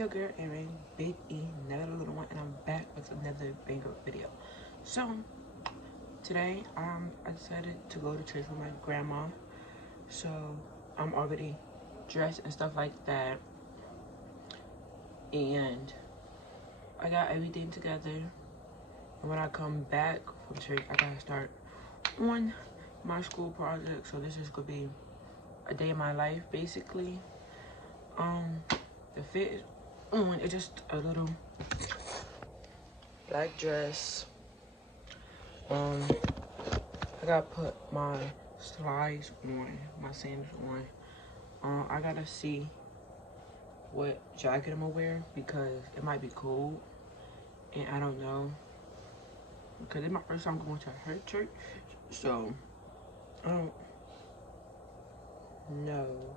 your girl Erin, Big E, another little one, and I'm back with another banger video. So today I decided to go to church with my grandma. So I'm already dressed and stuff like that, and I got everything together. And when I come back from church, I gotta start on my school project. So this is gonna be a day in my life, basically. The fit is on. It's just a little black dress. I gotta put my slides on, my sandals on. I gotta see what jacket I'm gonna wear because it might be cold, and I don't know because it's my first time going to her church, so I don't know.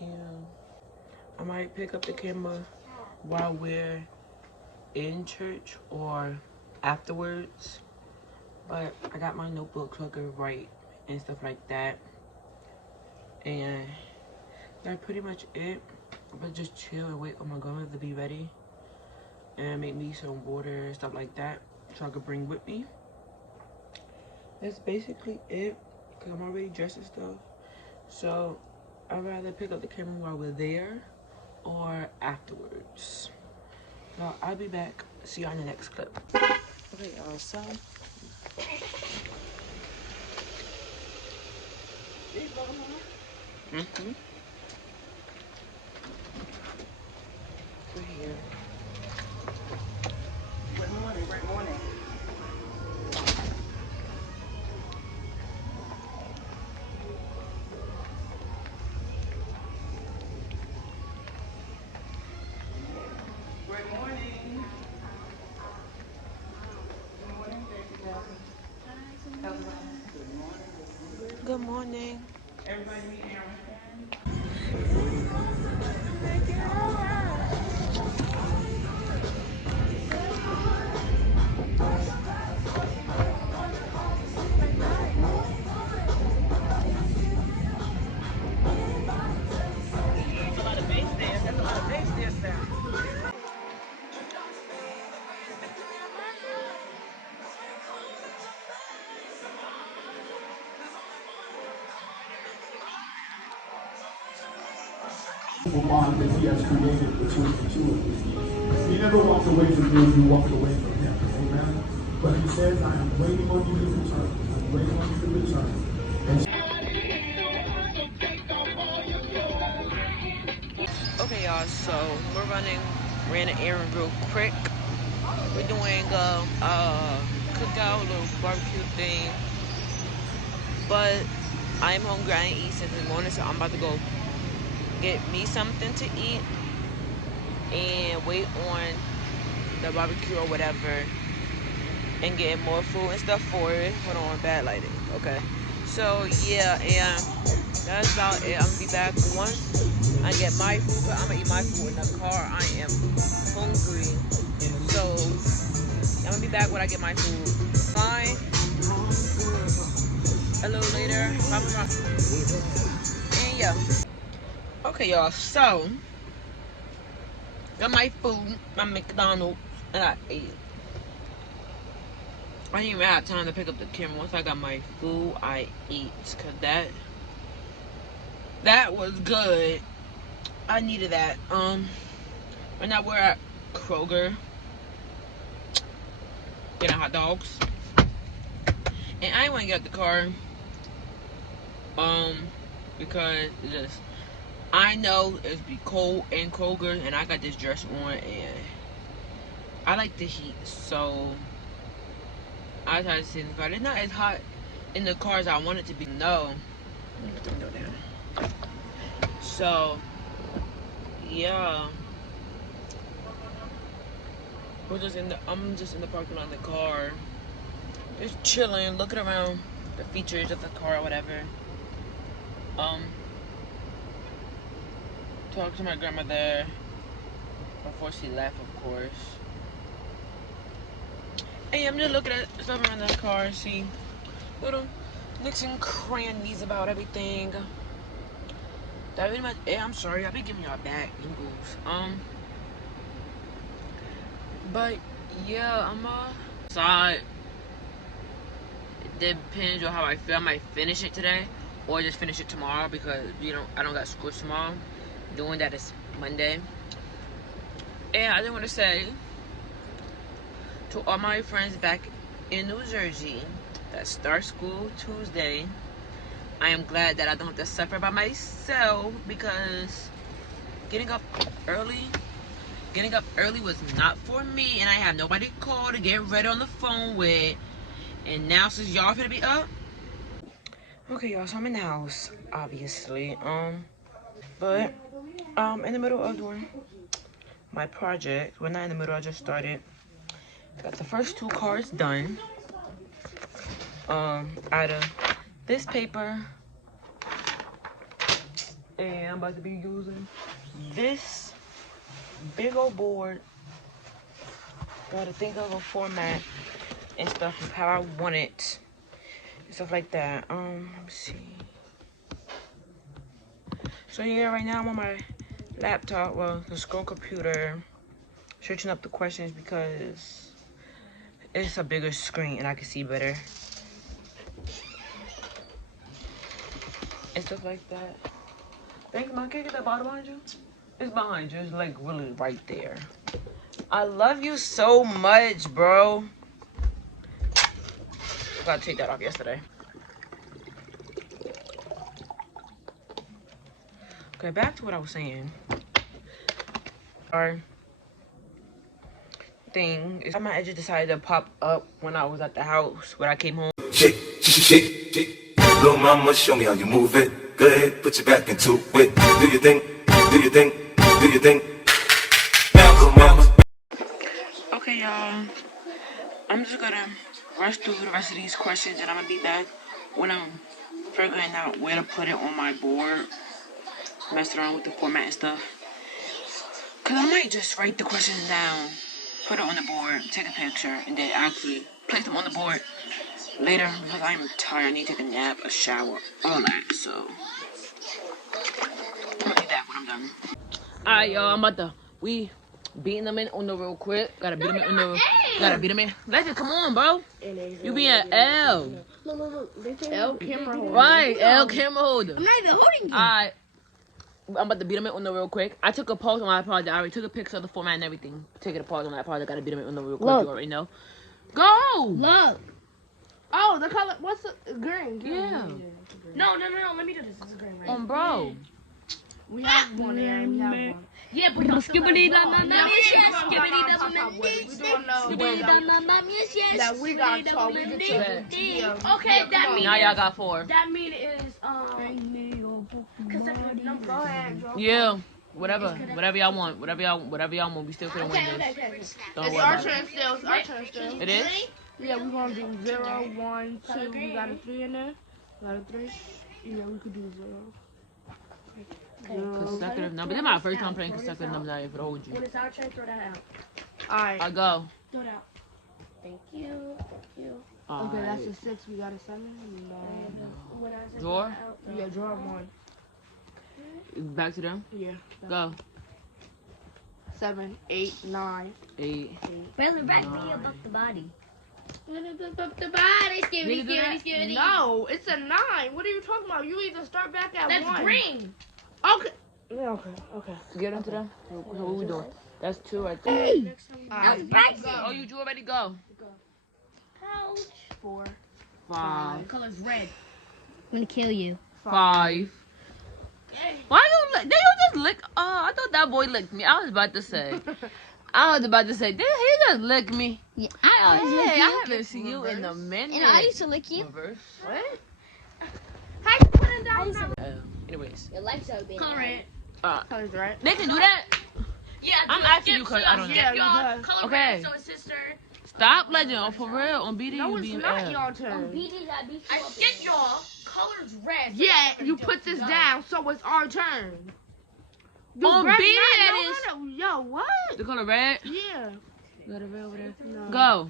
Yeah, I might pick up the camera while we're in church or afterwards, but I got my notebook looking right and stuff like that, and that's pretty much it. I'm gonna just chill and wait on my grandmother to be ready and make me some water and stuff like that so I could bring with me. That's basically it because I'm already dressed and stuff, so I'd rather pick up the camera while we're there or afterwards. So I'll be back. See you on the next clip. Okay, y'all, so we're here. Good morning, great morning. Good morning. Good morning, Good morning. everybody meet Aaron. That's a lot of bass there. That's a lot of bass there, sir. Bond that he has created between the two of you. He never walked away from you, you walked away from him. Amen. But he says, I am waiting on you to return. I'm waiting on you to return. Okay, y'all, so ran an errand real quick. We're doing a cookout, little barbecue thing. But I'm hungry. I ain't eat since this morning, so I'm about to go get me something to eat and wait on the barbecue or whatever and get more food and stuff for it. Hold on, bad lighting. Okay. So yeah, and that's about it. I'm gonna be back once I get my food, but I'm gonna eat my food in the car. I am hungry. So I'm gonna be back when I get my food. Fine. A little later. And yeah. Okay, y'all, so got my food, my McDonald's, and I ate. I didn't even have time to pick up the camera. Once I got my food, I ate, cause that was good. I needed that. Right now we're at Kroger getting hot dogs, and I didn't want to get out the car, because it's just, I know it's be cold in Kroger, and I got this dress on, and I like the heat, so I tried to sit in the car. It's not as hot in the car as I want it to be. No. Let me put the window down. So, yeah. I'm just in the parking lot in the car. Just chilling, looking around the features of the car or whatever. Talk to my grandmother before she left, of course. And yeah, I'm just looking at stuff around the car and see little nicks and crannies about everything. that really much. Yeah, I'm sorry. I've been giving y'all bad noodles. But yeah, I'm decide. It depends on how I feel. I might finish it today or just finish it tomorrow because I don't got school tomorrow. Doing that is Monday. And I just want to say to all my friends back in New Jersey that start school Tuesday, I am glad that I don't have to suffer by myself because getting up early was not for me, and I have nobody to call to get ready on the phone with. And now since y'all finna be up, okay, y'all, so I'm in the house, obviously. But in the middle of doing my project. Well, not in the middle. I just started. Got the first 2 cards done. Out of this paper, and I'm about to be using this big old board. Gotta think of a format and stuff of how I want it and stuff like that. Let me see. So yeah, right now I'm on my laptop, well, the scroll computer, searching up the questions because it's a bigger screen and I can see better and stuff like that. Thank you, Mom. Can you get that bottle behind you? It's behind you. It's like really right there. I love you so much, bro. I gotta take that off yesterday. Okay, back to what I was saying. Our thing is my edges decided to pop up when I was at the house when I came home. Shake, shake, shake, shake. Little mama, show me how you move it. Go ahead, put your back into it. Do your thing, do your thing, do your thing. Now, little mama. Okay, y'all. I'm just gonna rush through the rest of these questions and I'm gonna be back when I'm figuring out where to put it on my board. Messing around with the format and stuff. Cause I might just write the questions down, put it on the board, take a picture, and then actually place them on the board later because I'm tired. I need to take a nap, a shower, all that. So I'll be back when I'm done. Alright, y'all. I'm about to beating them in Uno real quick. Gotta beat them in Uno. Gotta beat them in. Legend, come on, bro. You be at L. Look. L camera holder. Right, L camera holder. I'm not even holding you. Alright. I'm about to beat them in Uno real quic. I took a pause on my project. I already took a picture of the format and everything. Taking a pause on that project. Gotta beat them in Uno real quick. Look. You already know. Go! Look. Oh, the color. What's the green? Yeah. No. Let me do this. This is green, right? Bro. We have one there. We have one. Yeah, but don't skibbity dum dum dum. That we got 12. We get you. Okay, that means. Now y'all got 4. That means is consecutive numbers. Go ahead, Joe. Yeah. Whatever y'all want. Whatever y'all want. We still couldn't win this. Don't It's worry our about it. turn still. It's our turn still. It is? Yeah, we're gonna do 0, 1, 2. We got a 3 in there. Got a 3. Yeah, we could do 0. Consecutive number. This is my first time playing consecutive numbers out here for the whole G. When it's our turn, throw that out. Alright. I go. Throw it out. Thank you. Okay, that's a 6. We got a 7. When I say Drawer? throw that out, Yeah, draw 1. Back to them. Yeah. Go. 7, 8, 9. 8. Brother, back me about the body. The body, skibidi. No, it's a 9. What are you talking about? You either start back at 1. That's green. Okay. Yeah, okay. Get into them. What we doing? That's 2 right there. Hey. Alright, Oh, you drew already? Go. Ouch. 4, 5. The color's red. I'm gonna kill you. 5. Why you lick? Did you just lick? Oh, I thought that boy licked me. I was about to say. Did he just lick me? Yeah, I always lick you. I haven't seen you in a minute. And I used to lick you. Reverse. What? How you putting down? Anyways. Your legs are big. Color red. Color's right. They can do that? Yeah, I'm asking you because I don't know. Yeah, y'all. because- Color Okay. red, so it's sister. Stop, Legend. Oh, for real. On BD, No, you it's being not L. your turn. I skip y'all. Color's red. So Yeah, it's you gonna put do this it. down, so it's our turn. On grab- BD, no, that no, no, Yo, what? The color red? Yeah. You got it red over there? No. Go.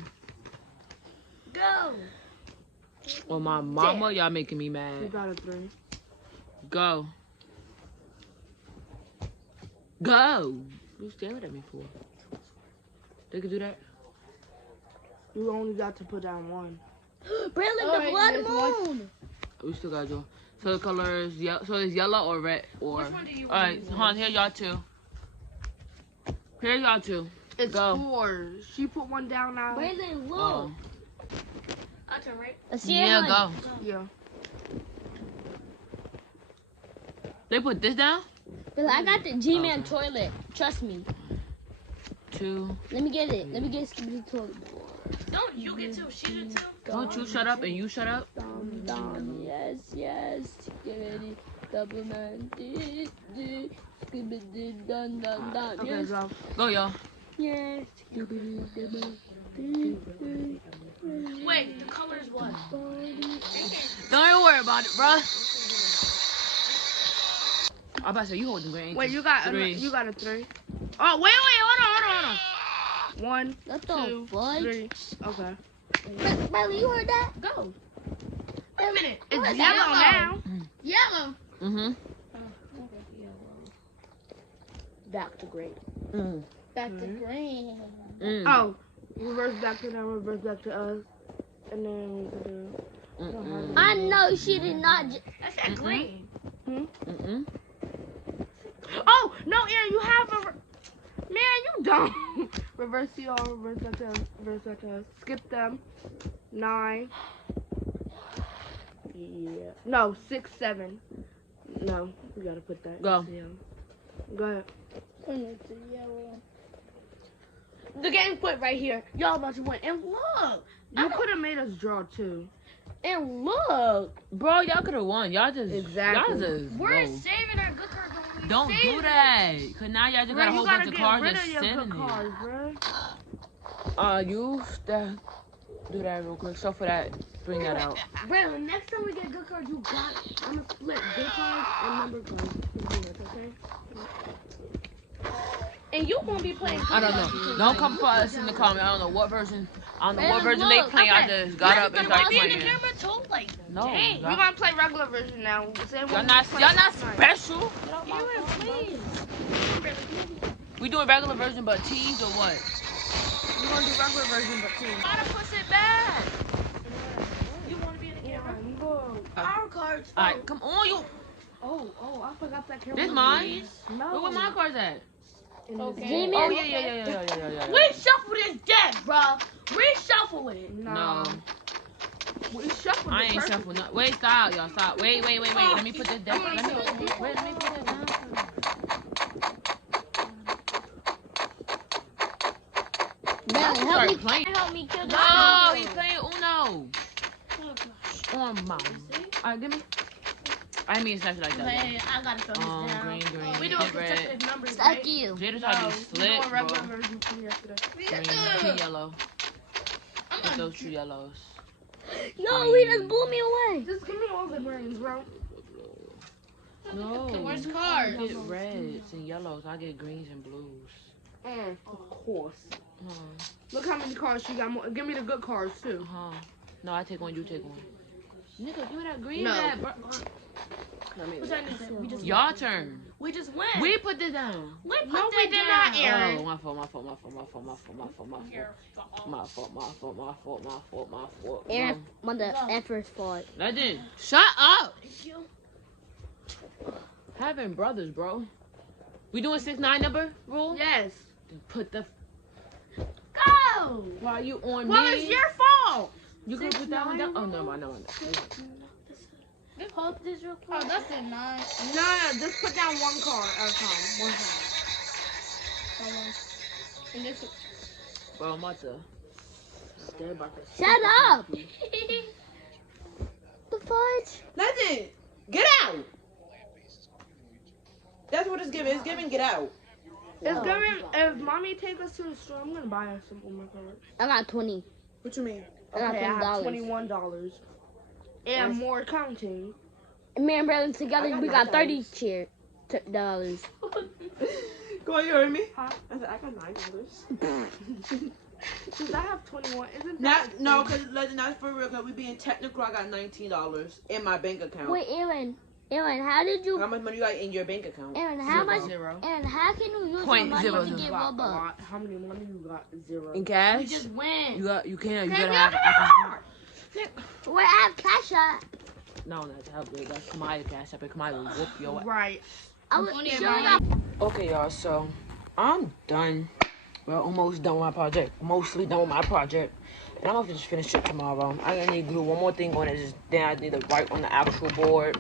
Go. Well, my mama, y'all making me You mad. got a 3. Go. Go. You staring at me for? They could do that? You only got to put down one. Braylon, the blood moon. We still gotta do. So the color is yellow. So it's yellow or red or. Which one do you Alright, want? hon, here y'all two. Here y'all two. It's Go. 4. She put one down now. Braylon, look. Oh. I'll turn right. Let's see Yeah, it, go. Yeah. They put this down? Braylon, I got the G-Man Okay. toilet. Trust me. 2. Let me get it. Let me get Skibbity toilet. Don't you get two, she get two. Don't you shut up and you shut up? Dum dum, yes, yes. Skibbity, double man, skibbity, dun dun dun. Okay, Yes, go. Go, y'all. yes. Skibbity, double. Wait, the color is what? Don't even worry about it, bruh. I'm about to say, you holding green. Wait, you got a 3. 3. Oh, wait, hold on. 1, What 2, the fuck? 3. Okay. Braylon, you heard that? Go. Wait a minute. It's What is yellow now. Yellow. Mm-hmm. Back to green. Mm. Back to green. Mm. Oh, reverse back to them, reverse back to us. And then we can do... Mm-mm. I know she did not. That's that green. Mm-mm. Oh, no, Aaron, you have a... Man, you dumb. Reverse to y'all, reverse back to us, reverse back to us. Skip them. 9. Yeah. No, 6, 7. No, we gotta put that. Go. Yeah. Go ahead. The game put right here. Y'all about to win. And look. You could have made us draw too. And look. Bro, y'all could have won. Y'all just. Exactly. Y'all just. We're bro. saving our good card. Don't do that. Cause now y'all just got a whole bunch of cards rid just of your sitting good there. cards, bro. You do that real quick. So for that, bring that out. Braylon, next time we get good cards, you got it. I'm gonna split good cards and number cards. Okay? And you won't be playing. I don't know. Don't come for us in the comment. I don't know what version. I don't know what Man, version they look, playing. I okay. just got up and started Be in the playing. camera too, like. No, Dang, We're gonna play regular version now. y'all not special. Aaron, please. We doing regular version, but tees or what? We're gonna do regular version, but two. Gotta push it back. You want to be in the camera? Our cards. All right, come on, you. Oh, I forgot that camera. This mine. No. Where my cards at? Okay. Oh yeah. Reshuffle this deck, bro. Reshuffle it. No, We shuffled I it ain't perfect. shuffle. No. Wait, stop, y'all. Stop. Wait. Let me put this deck. Let me put this down. Braylon, help Start me. playing. Help me kill the No, he's playing Uno. On mom. Alright, give me. I didn't mean to snatch it like that. Man, I gotta throw this down. Green. We doing Get red. consecutive numbers, Fuck right? you. Jada tried to We're slip, doing bro. regular version from yesterday. Green, 2 yellow. Get those 2 yellows. No, he just blew me away. Just give me all the greens, bro. No. The worst I card. get reds and yellows. I get greens and blues. Of course. Huh. Look how many cards she got. Give me the good cards too. Huh. No, I take one, you take one. Nigga, give me that green No. back, bro. What's that? We just Y'all turn. We just went. We put this down. We put No, that we did not, down. Aaron. Oh, my fault. My fault. Aaron, on the effort's fault. That didn't. Shut up. Thank you. Having brothers, bro. We doing 6-9 number rule? Yes. Then put the. Go. Why you on Well, me? it's your fault. You gonna put that one down? Oh, no. Hold this real quick. Oh, that's a 9. No, just put down one card at a time. One card. And this is Bro, I'm about to. They're about to. Shut up. The fudge. That's it. Get out. That's what it's giving. It's giving get out. It's giving. If mommy take us to the store, I'm gonna buy us some more cards. I got 20. What you mean? I got Okay, I have $20. $21. And more counting. Me and Braylon together, we got $30 dollars. Go on, you heard me? Huh? I said I got $9. Cause I have 21. Isn't Not that? no, cause that's for real. Cause we being technical. I got $19 in my bank account. Wait, Aaron, Aaron, how did you? How much money you got in your bank account? Aaron, how much? Zero. Aaron, how can you use your Point money zero to zero. get Robux? How many money you got? Zero. In cash? We just win. You can't. You Can gotta we have have Apple. Wait, I have Cash App. No, that's how good. That's Kamaya cash app. Kamaya will whoop your ass. Right. I was Only sure about- got Okay, y'all. So I'm done. Well, almost done with my project. Mostly done with my project. And I'm gonna just finish it tomorrow. I'm gonna need to do one more thing on it. Then I need to write on the actual board.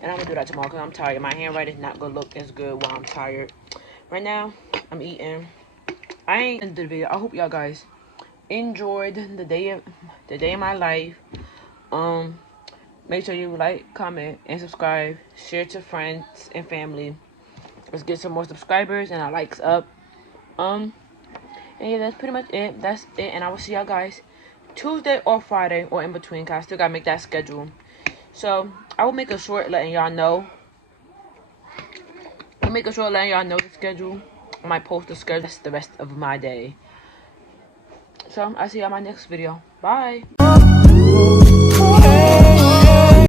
And I'm gonna do that tomorrow because I'm tired. My handwriting is not gonna look as good while I'm tired. Right now, I'm eating. I ain't into the video. I hope y'all guys enjoyed the day in my life. Make sure you like, comment, and subscribe. Share to friends and family. Let's get some more subscribers and our likes up. And yeah, that's pretty much it. That's it. And I will see y'all guys Tuesday or Friday or in between, because I still gotta make that schedule. So I will make a short letting y'all know. I'll make a short letting y'all know the schedule. I might post the schedule the rest of my day. So I'll see y'all in my next video. Bye.